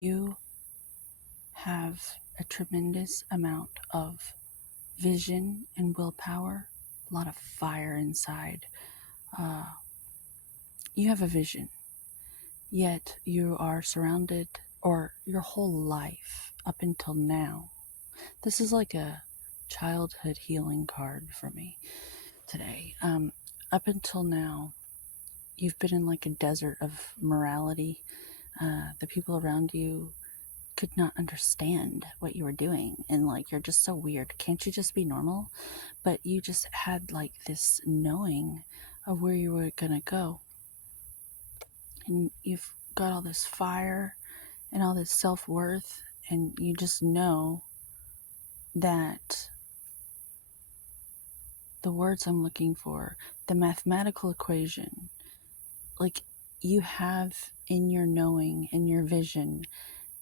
You have a tremendous amount of vision and willpower, a lot of fire inside. Uh, you have a vision, yet you are surrounded, or your whole life up until now. This is like a childhood healing card for me today. Up until now, you've been in like a desert of morality. The people around you could not understand what you were doing, and like, you're just so weird, can't you just be normal? But you just had like this knowing of where you were gonna go, and you've got all this fire and all this self-worth, and you just know that the words I'm looking for, the mathematical equation, like, you have in your knowing and your vision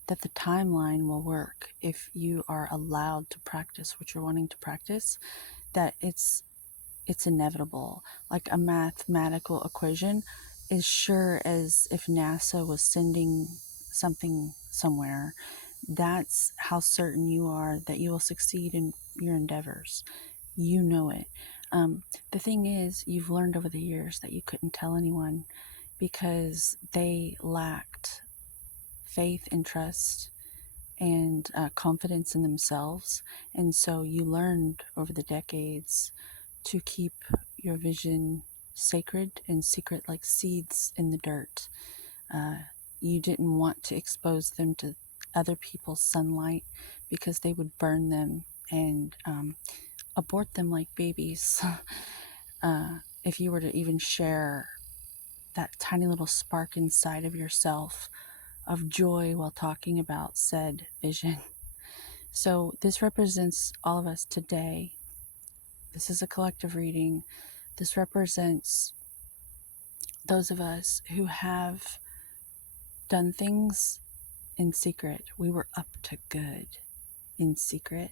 that the timeline will work if you are allowed to practice what you're wanting to practice, that it's inevitable. Like a mathematical equation is sure as if NASA was sending something somewhere. That's how certain you are that you will succeed in your endeavors. You know it. The thing is, you've learned over the years that you couldn't tell anyone because they lacked faith and trust and confidence in themselves. And so you learned over the decades to keep your vision sacred and secret, like seeds in the dirt. Uh, you didn't want to expose them to other people's sunlight because they would burn them and abort them like babies. If you were to even share that tiny little spark inside of yourself of joy while talking about said vision. So, this represents all of us today. This is a collective reading. This represents those of us who have done things in secret. We were up to good in secret,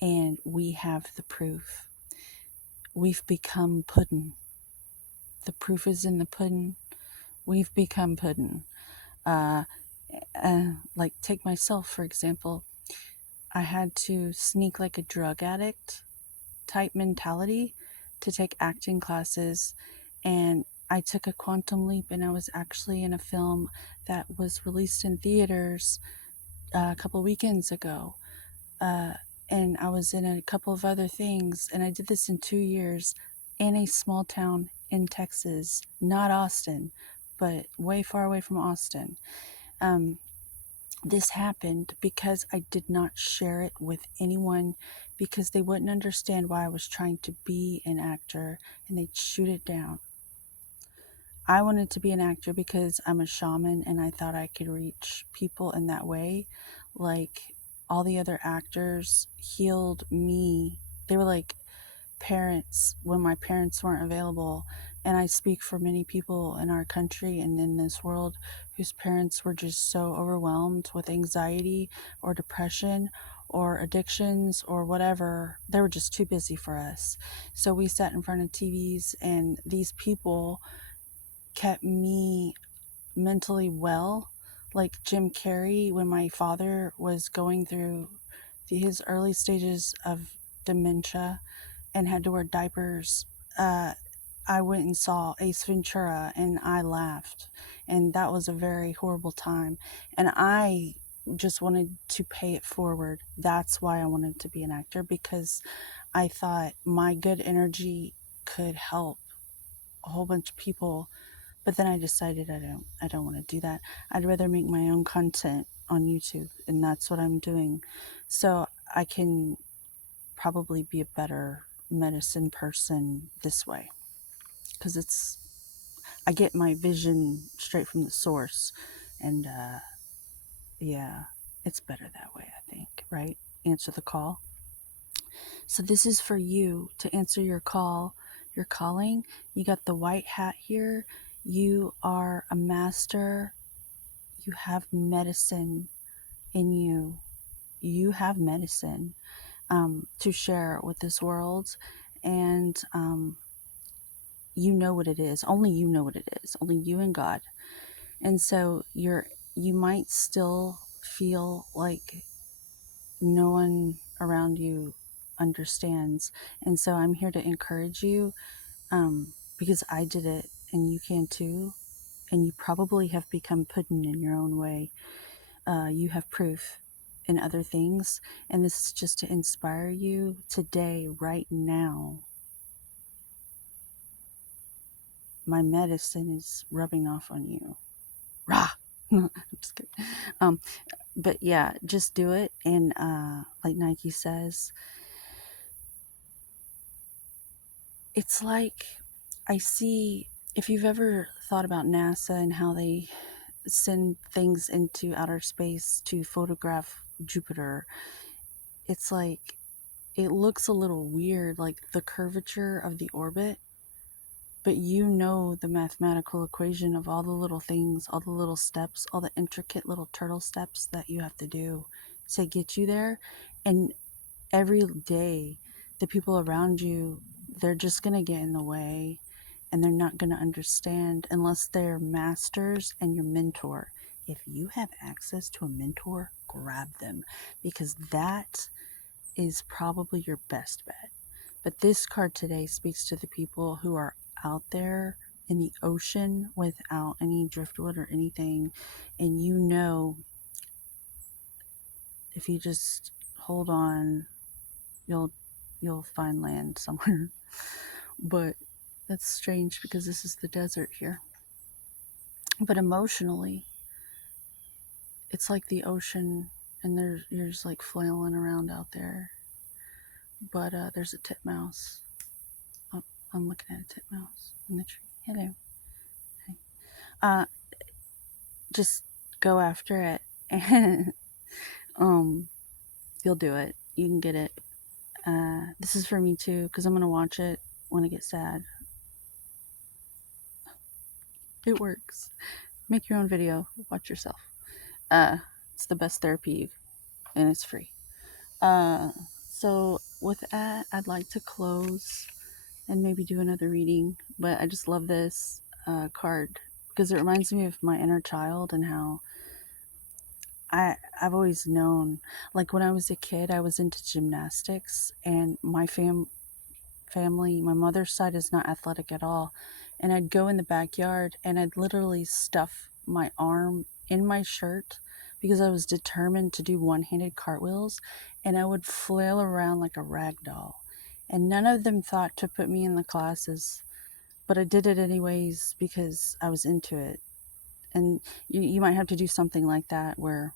and we have the proof. We've become Puddin. The proof is in the pudding. We've become Puddin. Uh, like, take myself, for example. I had to sneak like a drug addict type mentality to take acting classes, and I took a quantum leap, and I was actually in a film that was released in theaters a couple weekends ago. And I was in a couple of other things, and I did this in 2 years in a small town in Texas, not Austin, but way far away from Austin. This happened because I did not share it with anyone, because they wouldn't understand why I was trying to be an actor, and they'd shoot it down. I wanted to be an actor because I'm a shaman and I thought I could reach people in that way. Like, all the other actors healed me. They were like parents when my parents weren't available. And I speak for many people in our country and in this world whose parents were just so overwhelmed with anxiety or depression or addictions or whatever. They were just too busy for us. So we sat in front of TVs, and these people kept me mentally well. Like Jim Carrey, when my father was going through his early stages of dementia and had to wear diapers, I went and saw Ace Ventura and I laughed. And that was a very horrible time. And I just wanted to pay it forward. That's why I wanted to be an actor, because I thought my good energy could help a whole bunch of people. But then I decided I don't want to do that. I'd rather make my own content on YouTube, and that's what I'm doing. So I can probably be a better medicine person this way, because I get my vision straight from the source, and yeah, it's better that way, I think, right? Answer the call. So this is for you to answer your call, your calling. You got the white hat here. You are a master. You have medicine in you. You have medicine to share with this world. And you know what it is. Only you know what it is. Only you and God. And so you might still feel like no one around you understands. And so I'm here to encourage you, because I did it and you can too. And you probably have become Puddin in your own way. You have proof in other things. And this is just to inspire you today, right now. My medicine is rubbing off on you. Rah! I'm just kidding. But yeah, just do it. And like Nike says, it's like I see, if you've ever thought about NASA and how they send things into outer space to photograph Jupiter, it's like it looks a little weird, like the curvature of the orbit, but you know the mathematical equation of all the little things, all the little steps, all the intricate little turtle steps that you have to do to get you there. And every day, the people around you, they're just going to get in the way and they're not going to understand unless they're masters and your mentor. If you have access to a mentor, grab them, because that is probably your best bet. But this card today speaks to the people who are out there in the ocean without any driftwood or anything. And you know, if you just hold on, you'll find land somewhere. But that's strange because this is the desert here. But emotionally, it's like the ocean, and you're just like flailing around out there. But there's a titmouse. Oh, I'm looking at a titmouse in the tree. Hello. Hey. Just go after it, and you'll do it. You can get it. This is for me too, because I'm gonna watch it when I get sad. It works. Make your own video. Watch yourself. It's the best therapy, and it's free. So with that, I'd like to close and maybe do another reading. But I just love this card because it reminds me of my inner child and how I've always known. Like when I was a kid, I was into gymnastics, and my family, my mother's side is not athletic at all. And I'd go in the backyard and I'd literally stuff my arm in my shirt because I was determined to do one-handed cartwheels, and I would flail around like a rag doll. And none of them thought to put me in the classes, but I did it anyways because I was into it. And you might have to do something like that where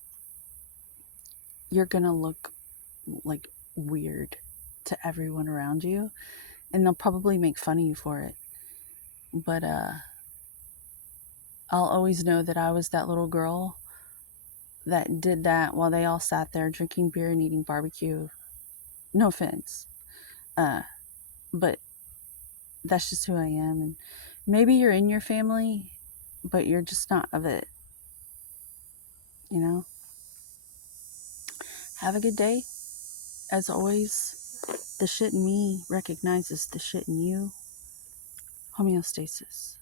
you're gonna look like weird to everyone around you, and they'll probably make fun of you for it. But I'll always know that I was that little girl that did that while they all sat there drinking beer and eating barbecue. No offense. But that's just who I am. And maybe you're in your family, but you're just not of it. You know? Have a good day. As always, the shit in me recognizes the shit in you. Homeostasis.